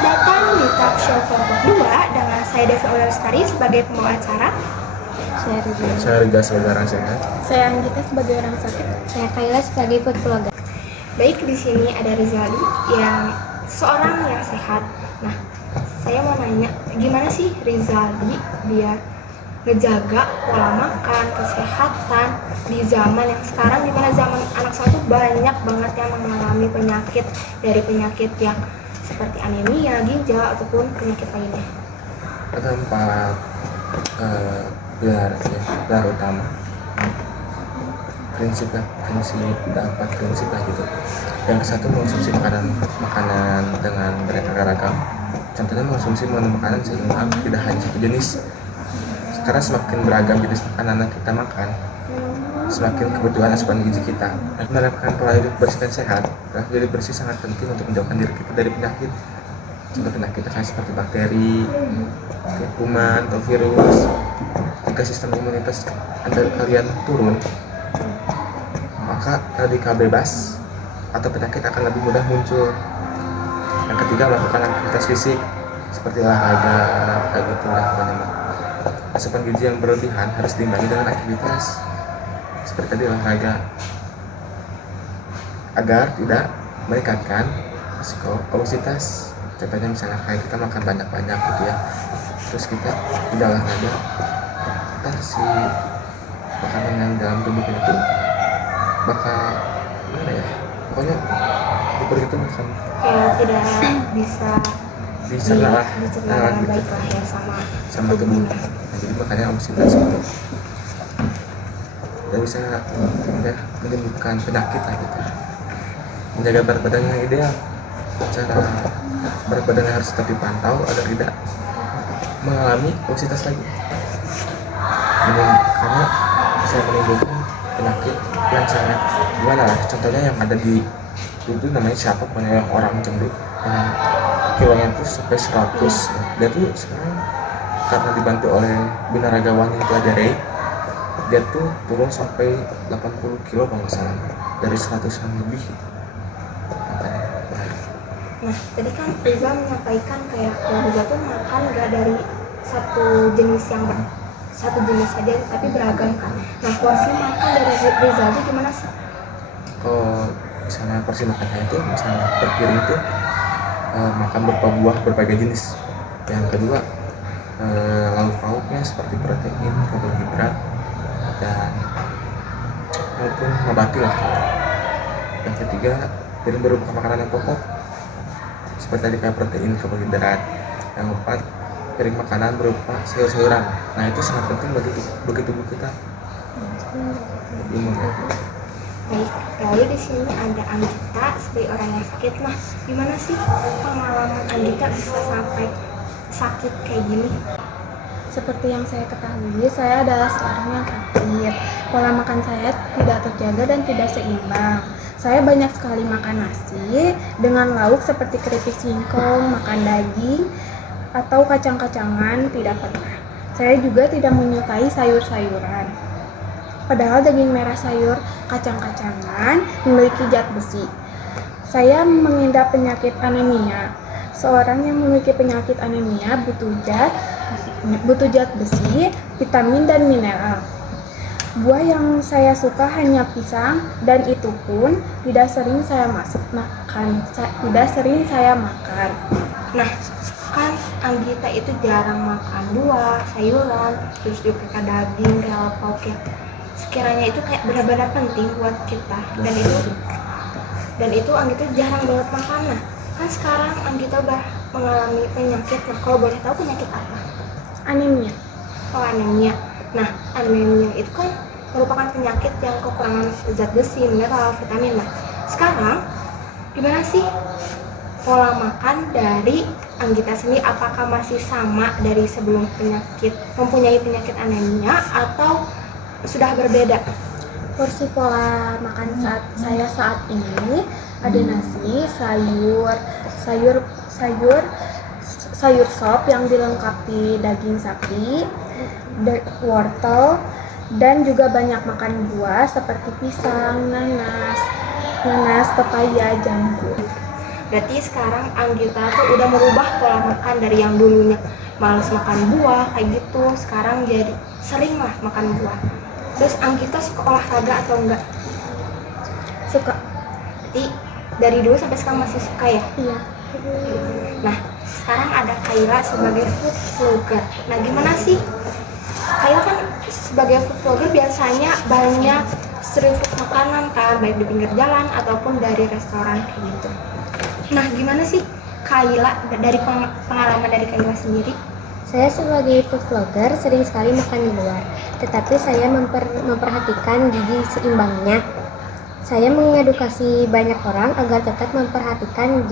datang di talk show kelompok 2 dengan saya Devi Lestari sebagai pembawa acara. Saya Riga sebagai orang sehat. Saya Anggita sebagai orang sakit. Saya Kayla sebagai food vlogger. Baik, di sini ada Rizali yang seorang yang sehat. Nah, saya mau nanya, gimana sih Rizali biar ngejaga pola makan, kesehatan di zaman yang sekarang, di mana zaman anak saya tuh banyak banget yang mengalami penyakit, dari penyakit yang seperti anemia, ginjal, ataupun penyakit lainnya. Ada 4 pilar utama. Prinsip lah gitu. Yang satu, mengonsumsi makanan dengan beraneka ragam. Contohnya mengonsumsi makanan seimbang, tidak hanya satu jenis. Karena semakin beragam jenis makanan yang kita makan, semakin kebutuhan asupan gizi kita. Dan menerapkan pola hidup bersih dan sehat, jadi bersih sangat penting untuk menjauhkan diri kita dari penyakit. Contoh penyakit seperti bakteri, kuman atau virus. Jika sistem imunitas kalian turun, maka radikal bebas atau penyakit akan lebih mudah muncul. Yang ketiga, melakukan aktivitas fisik seperti olahraga, kayak gitu lah. Asupan gizi yang berlebihan harus diimbangi dengan aktivitas seperti tadi olahraga, agar tidak meningkatkan risiko obesitas. Contohnya misalnya kayak kita makan banyak-banyak gitu ya, terus kita tidak olahraga, ntar si makanan yang dalam tubuh kita itu bakal gimana ya, pokoknya itu makan Tidak bisa dicerna gitu. Baiklah ya sama tubuh. Nah, jadi makanya obesitas gitu dan bisa menimbulkan penyakit lah gitu. Menjaga berat badan yang ideal, cara berat badan harus tetap dipantau agar tidak mengalami obesitas lagi, karena bisa menimbulkan penyakit yang sangat gimana lah. Contohnya yang ada di itu namanya siapa, pokoknya yang orang gendut yang kilonya tuh sampai 100. Dia tuh sekarang karena dibantu oleh binaragawan yang pelajari, dia tuh turun sampai 80 kilo kalau nggak salah, dari 100-an lebih. Nah, tadi kan Riza menyampaikan kayak Riza tuh makan nggak dari satu jenis saja, tapi beragam kan. Nah, porsi makan dari Riza itu gimana sih? Kalau misalnya porsi makannya itu, misalnya per piring itu makan berupa buah berbagai jenis. Yang kedua, lauk pauknya seperti protein, karbohidrat, dan maupun nabati lah. Yang ketiga, piring berupa makanan yang pokok seperti tadi kayak protein, karbohidrat. Yang keempat, piring makanan berupa sayur-sayuran. Nah, itu sangat penting bagi tubuh kita. Baik, lalu di sini ada Anggita sebagai orang yang sakit. Nah, gimana sih pengalaman Anggita bisa sampai sakit kayak gini? Seperti yang saya ketahui, saya adalah seorang yang sakit. Pola makan saya tidak terjaga dan tidak seimbang. Saya banyak sekali makan nasi dengan lauk seperti keripik singkong, makan daging, atau kacang-kacangan tidak pernah. Saya juga tidak menyukai sayur-sayuran. Padahal daging merah, sayur, kacang-kacangan memiliki zat besi. Saya mengidap penyakit anemia. Seorang yang memiliki penyakit anemia butuh zat besi, vitamin, dan mineral. Buah yang saya suka hanya pisang, dan itu pun tidak sering saya makan. Nah, kan Anggita itu jarang makan buah, sayuran, terus juga kayak daging, kayak lauk ya. Sekiranya itu kayak benar-benar penting buat kita, dan itu Anggita jarang banget makan. Nah, kan sekarang Anggita udah mengalami penyakit. Nah, kalau boleh tahu penyakit apa? Anemia. Oh, anemia. Nah, anemia itu kan merupakan penyakit yang kekurangan zat besi, mineral, vitamin. Nah, sekarang gimana sih pola makan dari Anggita sendiri? Apakah masih sama dari sebelum mempunyai penyakit anemia atau sudah berbeda? Porsi pola makan saya saat ini ada nasi, sayur sop yang dilengkapi daging sapi, wortel, dan juga banyak makan buah seperti pisang, nanas, pepaya, jambu. Berarti sekarang Anggita tuh udah merubah pola makan dari yang dulunya malas makan buah kayak gitu, sekarang jadi sering lah makan buah. Terus Anggita suka olahraga atau enggak? Suka. Berarti dari dulu sampai sekarang masih suka ya? Iya. Nah, sekarang ada Kayla sebagai food vlogger. Nah, gimana sih? Kayla kan sebagai food vlogger biasanya banyak street food makanan kan, baik di pinggir jalan ataupun dari restoran kayak gitu. Nah, gimana sih Kayla dari pengalaman dari Kayla sendiri? Saya sebagai food vlogger sering sekali makan di luar, tetapi saya memperhatikan gizi seimbangnya. Saya mengedukasi banyak orang agar tetap memperhatikan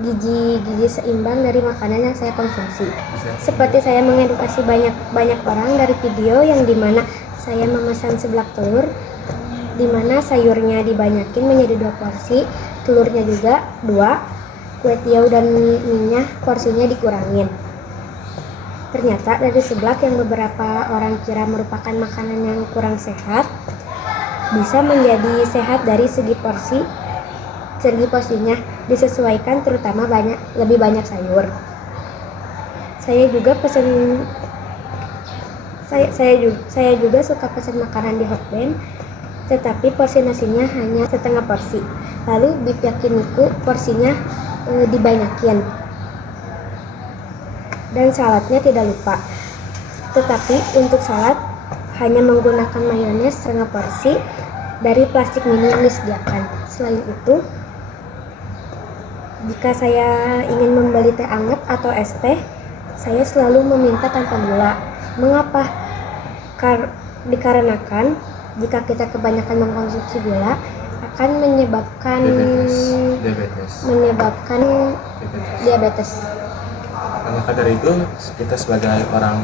gizi seimbang dari makanan yang saya konsumsi. Seperti saya mengedukasi banyak orang dari video yang dimana saya memesan seblak telur, dimana sayurnya dibanyakin menjadi 2 porsi, telurnya juga 2, kue tiaw dan minyak porsinya dikurangin. Ternyata dari seblak yang beberapa orang kira merupakan makanan yang kurang sehat, bisa menjadi sehat dari segi porsinya disesuaikan, terutama lebih banyak sayur. Saya juga suka pesan makanan di Hotben, tetapi porsi nasinya hanya setengah porsi. Lalu beef yakiniku porsinya dibanyakin. Dan saladnya tidak lupa. Tetapi untuk salad hanya menggunakan mayones setengah porsi dari plastik mini yang disediakan. Selain itu, jika saya ingin membeli teh hangat atau es teh, saya selalu meminta tanpa gula. Mengapa? Dikarenakan jika kita kebanyakan mengkonsumsi gula akan menyebabkan diabetes. Maka dari itu kita sebagai orang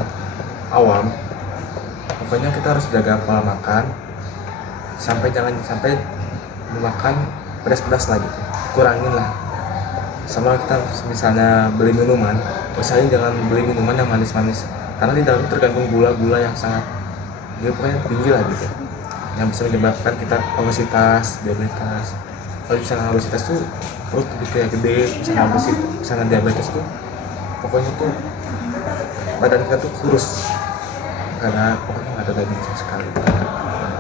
awam, pokoknya kita harus jaga pola makan, jangan sampai makan pedas-pedas lagi, kurangin lah. Sama kita misalnya beli minuman, usahain jangan beli minuman yang manis-manis, karena di dalamnya tergandung gula-gula yang sangat pokoknya tinggi lah gitu, yang bisa menyebabkan kita obesitas, diabetes. Kalau misalnya obesitas tuh perut jadi kayak gede, misalnya diabetes tuh pokoknya tuh badan kita tuh kurus karena pokoknya nggak ada daging sama sekali.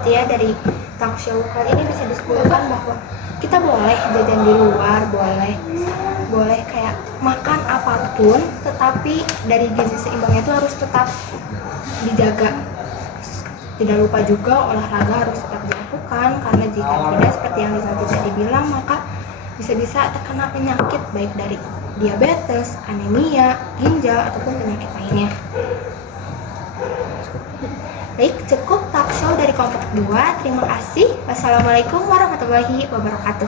Ya, dari talk show kali ini bisa disimpulkan bahwa kita boleh jajan di luar, boleh kayak makan apapun, tetapi dari gizi seimbangnya itu harus tetap dijaga. Tidak lupa juga olahraga harus tetap dilakukan, karena jika tidak seperti yang Lisa tadi bilang, maka bisa-bisa terkena penyakit baik dari diabetes, anemia, ginjal ataupun penyakit lainnya. Baik, cukup talk show dari kelompok 2. Terima kasih. Wassalamualaikum warahmatullahi wabarakatuh.